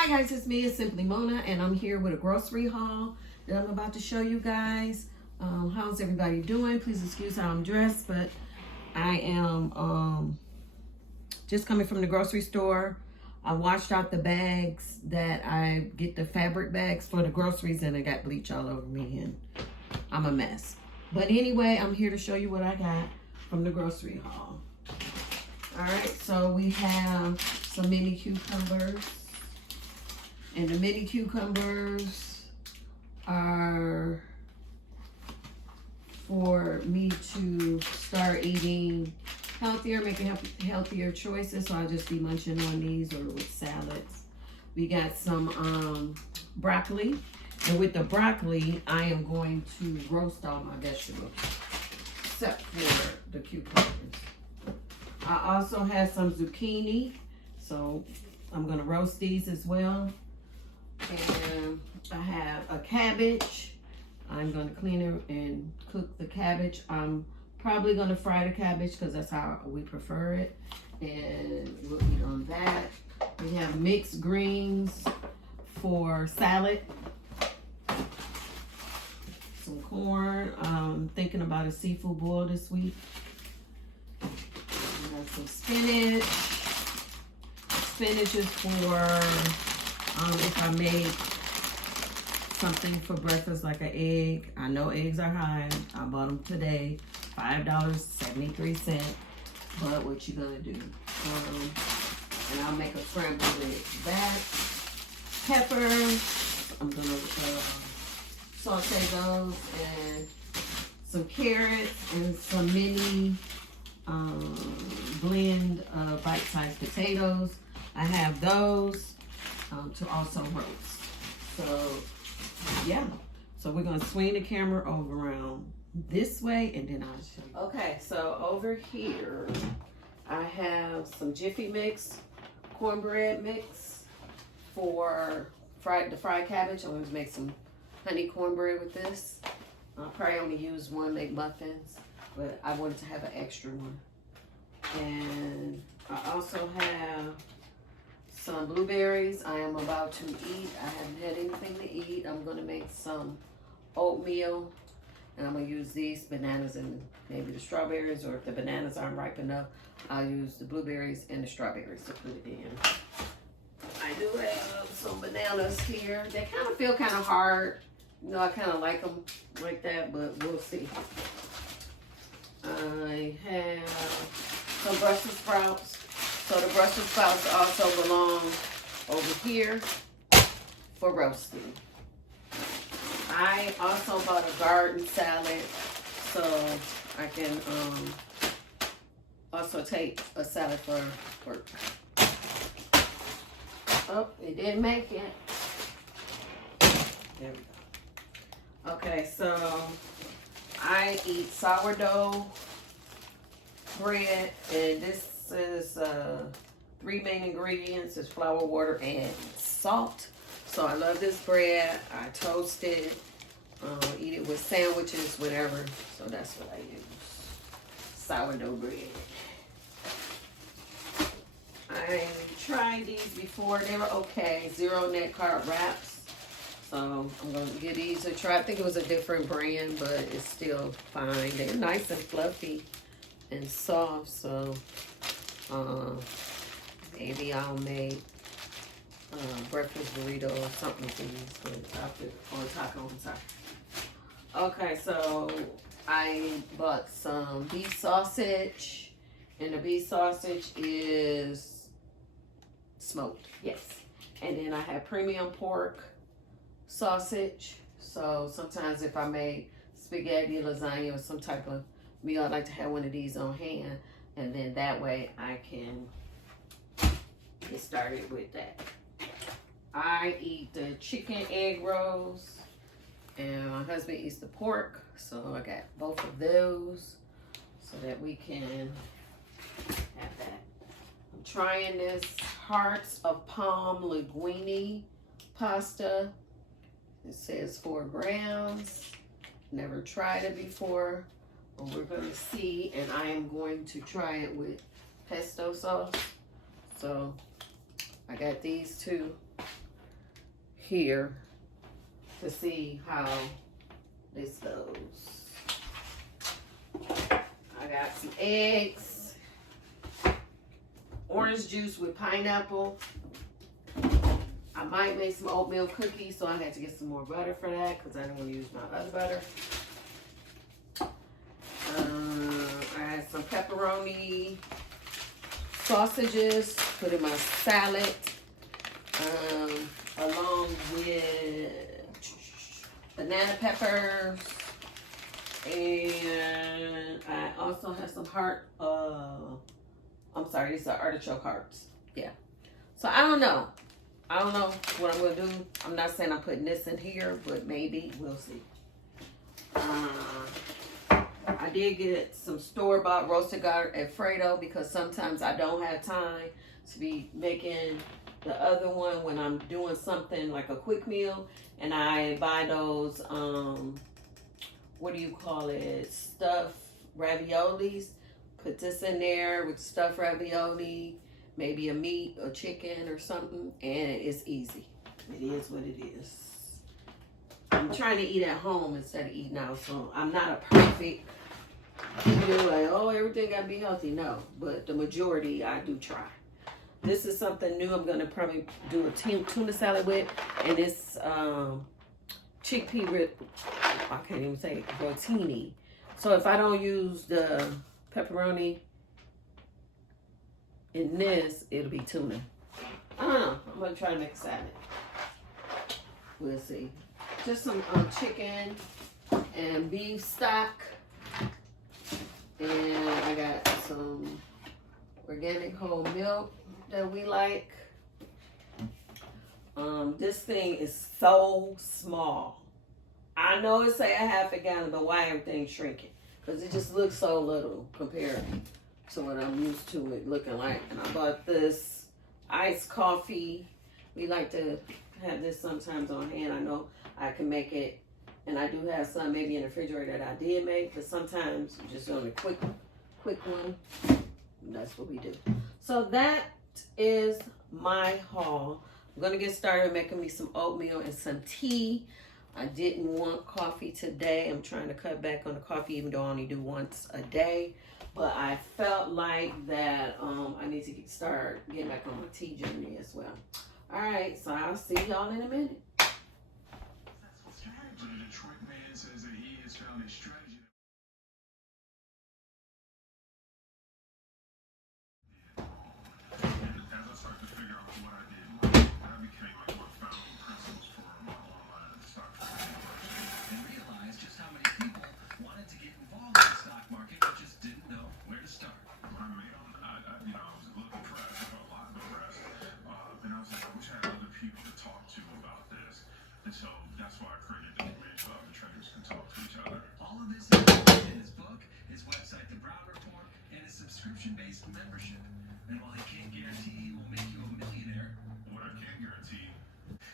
Hi guys, it's me, it's Simply Mona, and I'm here with a grocery haul that I'm about to show you guys. How's everybody doing? Please excuse how I'm dressed, but I am just coming from the grocery store. I washed out the bags that I get, the fabric bags for the groceries, and I got bleach all over me and I'm a mess. But anyway, I'm here to show you what I got from the grocery haul. All right, so we have some mini cucumbers. And the mini cucumbers are for me to start eating healthier, making healthier choices. So I'll just be munching on these or with salads. We got some broccoli. And with the broccoli, I am going to roast all my vegetables, except for the cucumbers. I also have some zucchini, so I'm gonna roast these as well. And I have a cabbage. I'm gonna clean it and cook the cabbage. I'm probably gonna fry the cabbage because that's how we prefer it. And we'll eat on that. We have mixed greens for salad. Some corn. I'm thinking about a seafood boil this week. We have some spinach. Spinach is for if I made something for breakfast like an egg. I know eggs are high. I bought them today, $5.73. But what you gonna do? And I'll make a scramble with that. Peppers. I'm gonna saute those, and some carrots and some mini blend bite-sized potatoes. I have those to also roast. So yeah, so we're gonna swing the camera over around this way and then I'll show you. Okay, so over here I have some Jiffy Mix cornbread mix for the fried cabbage. I'm going to make some honey cornbread with this. I'll probably only use one, make muffins, but I wanted to have an extra one. And I also have some blueberries I am about to eat. I haven't had anything to eat. I'm gonna make some oatmeal, and I'm gonna use these bananas and maybe the strawberries, or if the bananas aren't ripe enough, I'll use the blueberries and the strawberries to put it in. I do have some bananas here. They kind of feel kind of hard. You know, I kind of like them like that, but we'll see. I have some Brussels sprouts. So the Brussels sprouts also belong over here for roasting. I also bought a garden salad, so I can also take a salad for work. Oh, it didn't make it. There we go. Okay, so I eat sourdough bread, and this is 3 main ingredients. Is flour, water, and salt. So I love this bread. I toast it, eat it with sandwiches, whatever. So that's what I use. Sourdough bread. I tried these before. They were okay. Zero net carb wraps. So I'm going to give these a try. I think it was a different brand, but it's still fine. They're nice and fluffy and soft. So maybe I'll make breakfast burrito or something with these, or taco on top. Okay, so I bought some beef sausage, and the beef sausage is smoked, yes. And then I have premium pork sausage. So sometimes if I make spaghetti, lasagna, or some type of meal, I like to have one of these on hand. And then that way I can get started with that. I eat the chicken egg rolls, and my husband eats the pork. So I got both of those so that we can have that. I'm trying this Hearts of Palm linguine pasta. It says 4 grams. Never tried it before. Well, we're going to see, and I am going to try it with pesto sauce. So I got these two. here to see how this goes. I got some eggs, orange juice with pineapple. I might make some oatmeal cookies, so I had to get some more butter for that because I didn't want to use my other butter. I had some pepperoni sausages, put in my salad, along with banana peppers, and I also have some I'm sorry, these are artichoke hearts. Yeah. So I don't know what I'm gonna do. I'm not saying I'm putting this in here, but maybe we'll see. I did get some store-bought roasted garlic Alfredo because sometimes I don't have time to be making the other one when I'm doing something like a quick meal, and I buy those what do you call it, stuffed raviolis. Put this in there with stuffed ravioli, maybe a meat or chicken or something, and it's easy. It is what it is. I'm trying to eat at home instead of eating out, so I'm not a perfect, like, oh, everything gotta be healthy. No, but the majority I do try. This is something new I'm gonna probably do a tuna salad with, and it's chickpea, I can't even say it, rotini. So if I don't use the pepperoni in this, it'll be tuna. I don't know. I'm gonna try to make a salad. We'll see. Just some chicken and beef stock, and I got some organic whole milk that we like. This thing is so small. I know it say a half a gallon, but why everything's shrinking? Because it just looks so little compared to what I'm used to it looking like. And I bought this iced coffee. We like to have this sometimes on hand. I know I can make it, and I do have some maybe in the refrigerator that I did make, but sometimes just on a quick one. That's what we do. So that is my haul. I'm gonna get started making me some oatmeal and some tea. I didn't want coffee today. I'm trying to cut back on the coffee, even though I only do once a day. But I felt like that I need to start getting back on my tea journey as well. All right, so I'll see y'all in a minute. Detroit man says that he has found a strategy. As I started to figure out what I did, that became like my founding principles for my online stock trading and realized just how many people wanted to get involved in the stock market but just didn't know where to start. I mean, I was looking for it. I felt a lot depressed, and I was like, I wish I had other people to talk to about this, and so that's why I created the community club. The traders can talk to each other. All of this is in his book, his website, The Brown Report, and his subscription-based membership. And while he can't guarantee he will make you a millionaire, what I can guarantee,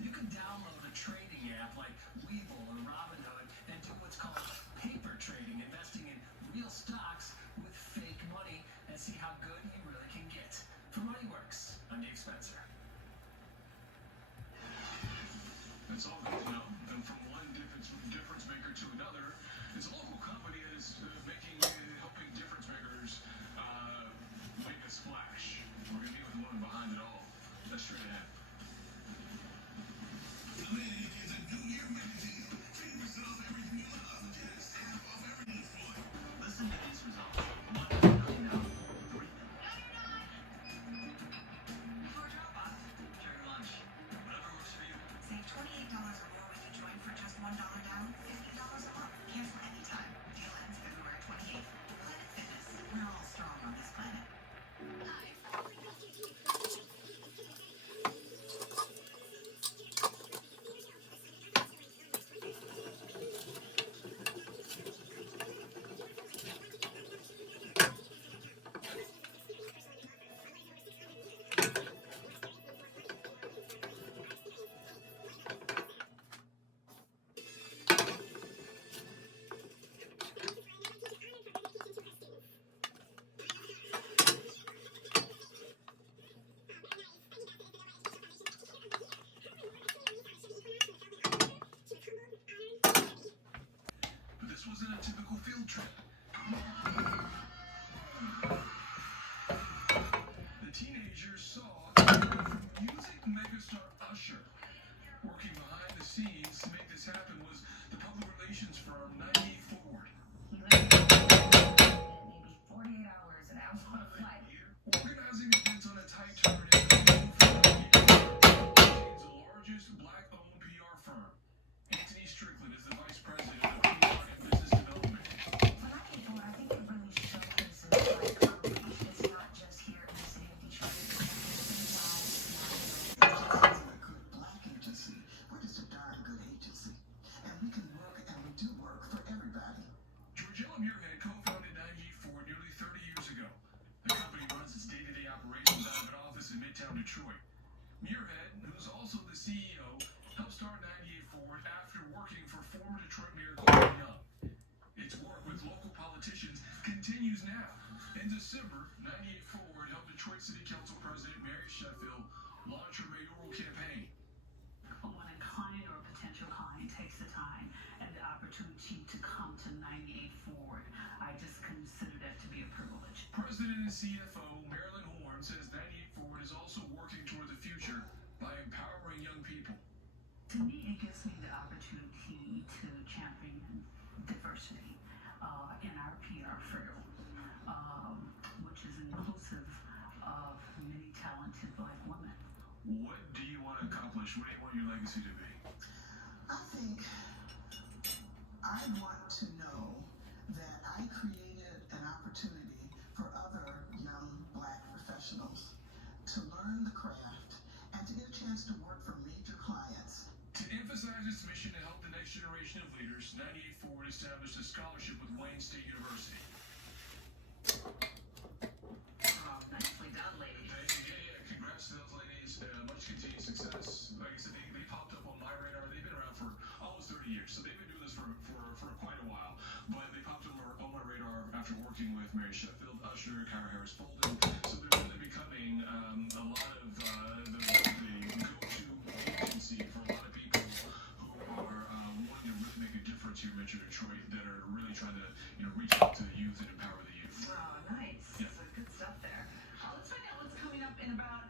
you can download a trading app like Webull or Robinhood and do what's called paper trading, investing in real stocks with fake money, and see how good you really can get. For Money Works, I'm Dave Spencer. It's all good, you know, and from one difference maker to another, it's a local company that is helping difference makers make a splash. We're going to be with the woman behind it all. That's straight ahead. The man is a New Year typical field trip. The teenagers saw music megastar Usher. Working behind the scenes to make this happen was the public relations firm 98 Forward. He left maybe 48 hours and I was on a flight. Organizing events on a tight turn in the largest black-owned PR firm. Anthony Strickland is the vice president of PR and business development. When I came forward, I think it really showcases like it's not just here in the city of Detroit. We're a good black agency. We're just a darn good agency. And we can work, and we do work for everybody. Georgella Muirhead co-founded 98 Forward nearly 30 years ago. The company runs its day-to-day operations out of an office in Midtown Detroit. Muirhead, who's also the CEO, helped start 98 Forward after working for former Detroit Mayor Gordon Young. Its work with local politicians continues now. In December, 98 Forward helped Detroit City Council President Mary Sheffield launch her mayoral campaign. But when a client or a potential client takes the time and the opportunity to come to 98 Forward, I just consider that to be a privilege. President and CFO Marilyn Horn says 98 Forward is also working toward the future by empowering young people. To me, it gives me the opportunity to champion diversity in our PR field, which is inclusive of many talented black women. What do you want to accomplish? What do you want your legacy to be? I think I want to know that I created an opportunity for other young black professionals to learn the craft and to get a chance to work for major clients. To emphasize its mission to help the next generation of leaders, 98 Forward established a scholarship with Wayne State University. Nicely done, ladies. Yeah, congrats to those ladies. Much continued success. Like I said, they popped up on my radar. They've been around for almost 30 years, so they've been doing this for quite a while. But they popped up on my radar after working with Mary Sheffield, Usher, Kyra Harris Bolden. So they're really becoming a lot of the go-to agency for a lot of people who are wanting to really make a difference here in Metro Detroit, that are really trying to reach out to the youth and empower the youth. Oh, nice. Yeah. So good stuff there. Let's find out what's coming up in about